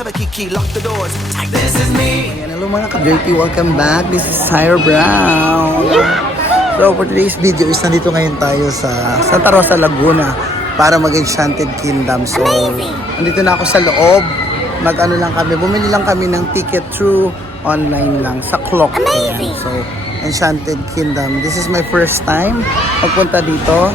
have a key, lock the doors. This is me. Ayan, hello mga ka-dirty, welcome back. This is Syra Brown. So for today's video is nandito ngayon tayo sa Santa Rosa, Laguna para mag-Enchanted Kingdom. So nandito na ako sa loob. Mag-ano lang kami, bumili lang kami ng ticket through online lang sa clock. Ayan. So Enchanted Kingdom. This is my first time pagpunta dito.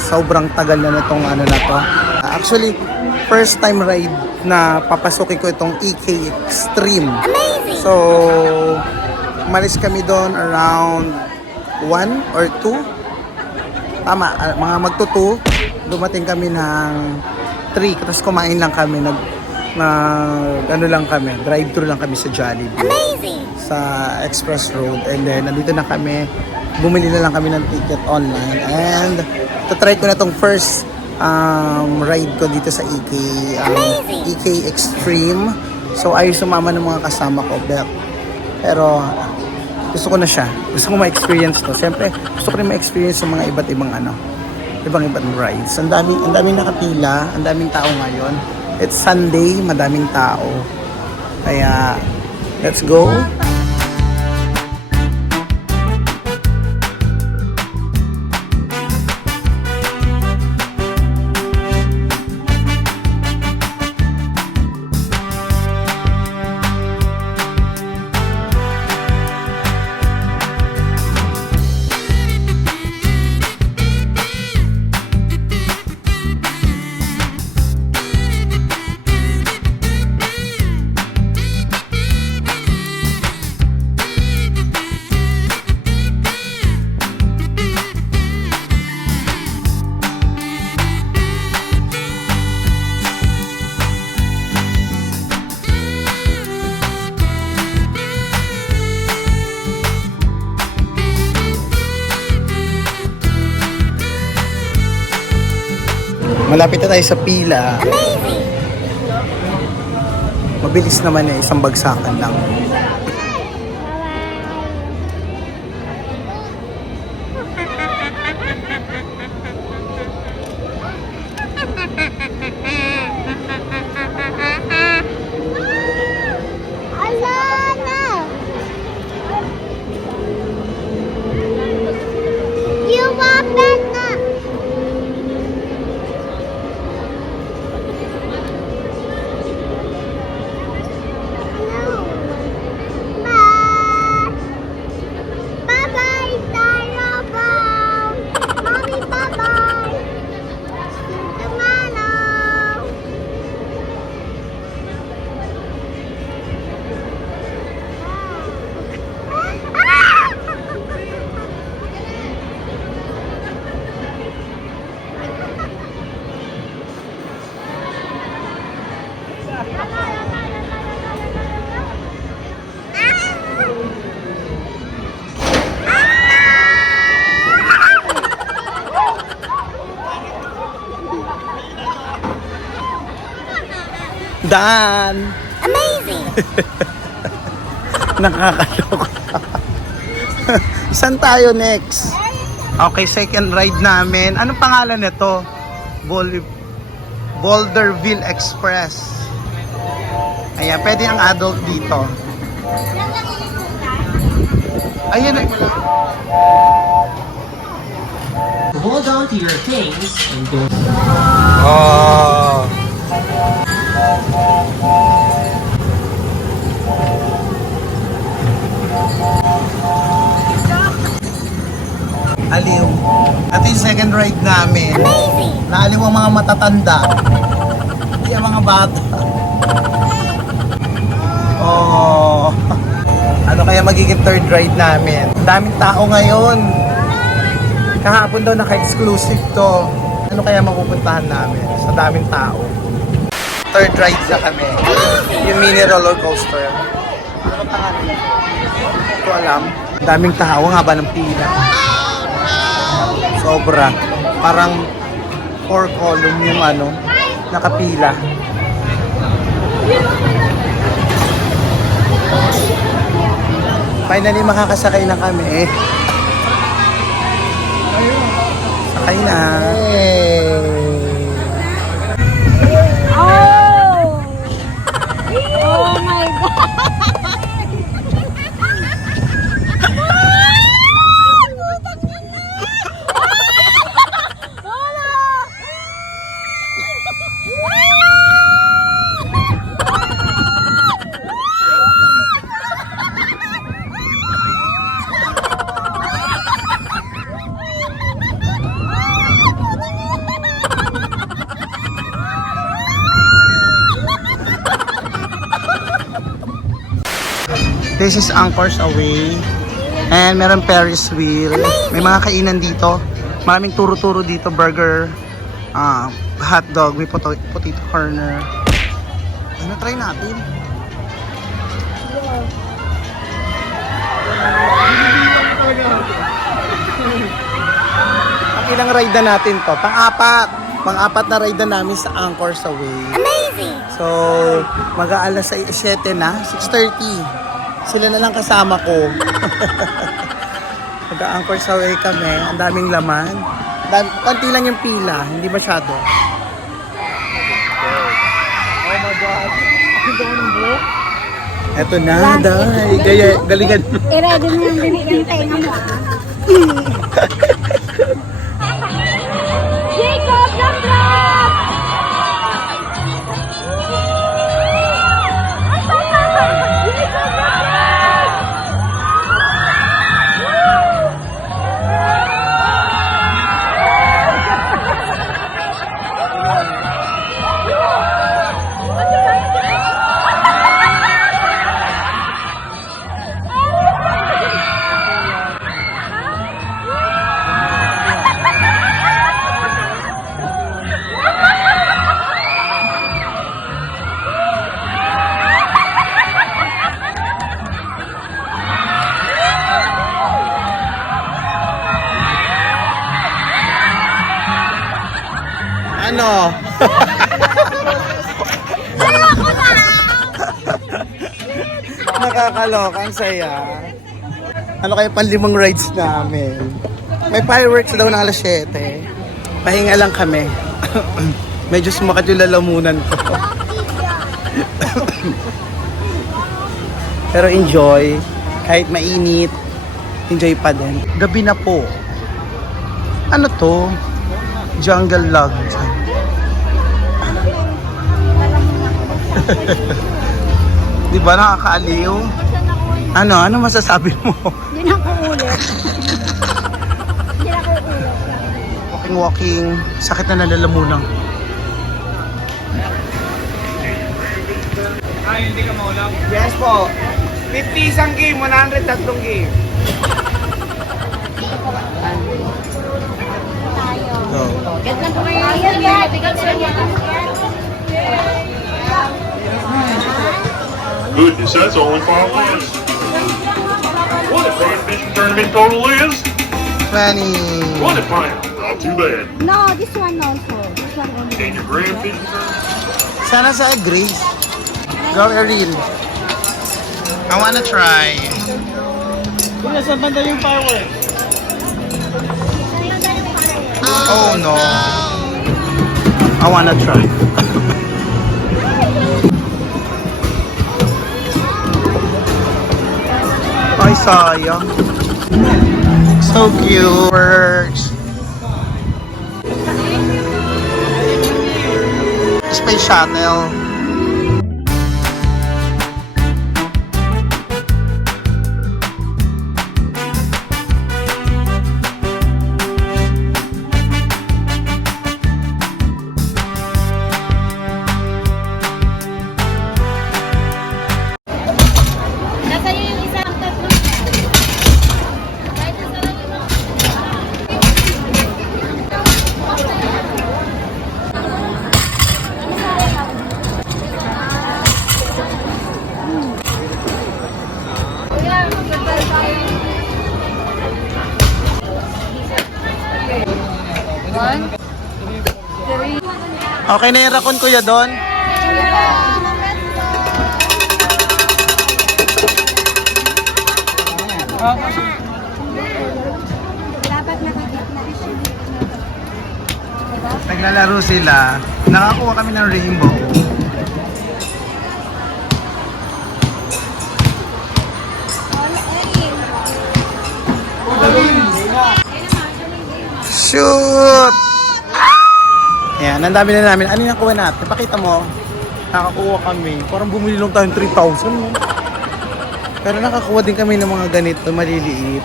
Sobrang tagal na itong ano na to. Actually, first time ride na papasukin ko itong EK Extreme. Amazing! So, umalis kami doon around 1 or 2. Tama, mga magto-2. Dumating kami ng 3. Tapos kumain lang kami. Ano lang kami, drive-thru lang kami sa Jollibee. Amazing! Sa Express Road. And then, nandito na kami. Bumili na lang kami ng ticket online. And, try ko na itong first ride ko dito sa EK Extreme. So ayaw sumama ng mga kasama ko, pero gusto ko na siya. Gusto ko ma-experience to. Siyempre, gusto ko rin ma-experience yung mga iba't ibang rides. Ang daming nakapila, ang daming tao ngayon. It's Sunday, madaming tao. Kaya let's go. Malapit na tayo sa pila. Amazing! Mabilis naman eh, isang bagsakan lang. Dan! Amazing! Nakakaloko. Saan tayo next? Okay, second ride namin. Anong pangalan nito? Boulderville Express. Ayan, pwede ang adult dito. Ayan. Hold on to your things and go. Oh. Aliw. Ito yung second ride namin. Amazing! Naaliw ang mga matatanda. Hindi ang mga bata. Oh. Ano kaya magiging third ride namin? Ang daming tao ngayon. Kahapon daw naka-exclusive to. Ano kaya mapupuntahan namin sa daming tao? Third ride na kami. Yung mini roller coaster. Ano ba pangalan? Hindi ko alam. Ang daming tao, ang haba ng pila. Sobra. Parang 4 column yung nakapila. Finally makakasakay na kami. Sakay na. Hey. This is Anchors Away. And meron Ferris wheel. May mga kainan dito. Maraming turo-turo dito. Burger, hotdog, may potato corner. Ano, try natin? Ang ilang ride na natin to? Pang-apat na ride na namin sa Anchors Away. Amazing! So, mag-aalas 7 na, 6:30. Sila na lang kasama ko. Mag-Anchors Away kami. Ang daming laman. Konti lang yung pila, hindi masyado. Oh my God. Eto na, Day. Galingan. I-ready mo yung bibig ng tenga mo, Jacob, jump drop! Ano? Nakakaloka, ang saya. Ano kayo panlimang rides namin? May fireworks daw ng alas 7. Pahinga lang kami. Medyo sumakat yung lalamunan ko. Pero enjoy. Kahit mainit, enjoy pa din. Gabi na po. Ano to? Jungle log. Di ba nakakaaliw? Ano masasabi mo? Hindi na ako ulit. Hindi na ako ulit. Walking, sakit na nalalamunan. Hindi ka maulam? Yes po. 50 isang game, 100 tatlong game. Go. Get lang po kayo. Ayun, Dad. Goodness, that's only $5. What a fine fishing tournament total is? 20. What a fine. Not too bad. No, this one also. This one only. And your grand fishing tournament? Sana sa Grace. Go Erin. I wanna try. Saan banda yung fireworks? Oh no. I wanna try. Ay, sayang. So cute. Works. Space Shuttle. Okay na yung rakon, kuya, doon? Dapat nakakit na siya. Naglalaro sila. Nakakuha kami ng rainbow. Shoot! Ayan, ang dami na namin. Ano yung nakuha natin? Pakita mo. Nakakuha kami. Parang bumili lang tayong 3,000. No? Pero nakakuha din kami ng mga ganito, maliliit.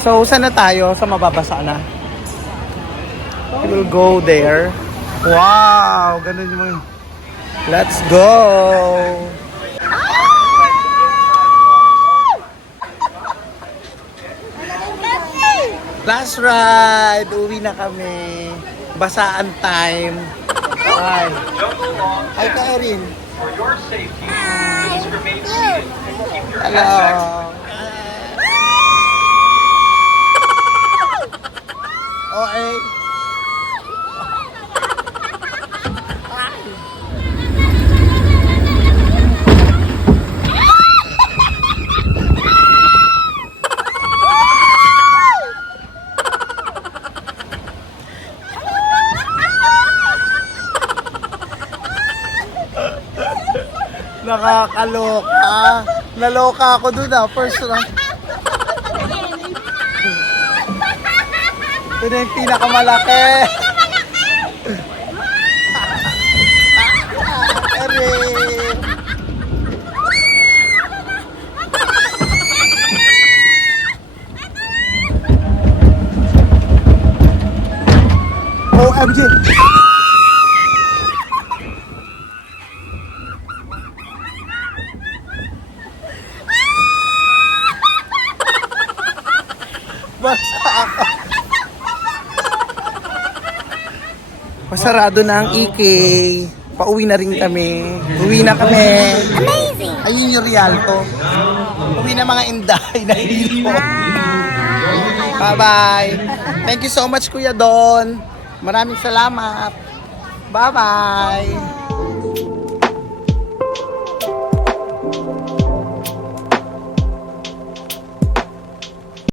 So, saan na tayo? Sa mababasa na? We will go there. Wow! Ganun yung... Let's go! Last ride. Uwi na kami. Basaan time. Hi. Hi ka, Erin. Hello. Okay. Nakakaloka. Naloka ako dun first round. Ito na yung pinakamalaki. Erin. OMG. Basta ako. Pasarado na ang EK. Pauwi na rin kami. Uwi na kami. Amazing! Ayun yung Rialto. Uwi na mga Inday na hilo. Bye-bye. Thank you so much, Kuya Don. Maraming salamat. Bye-bye.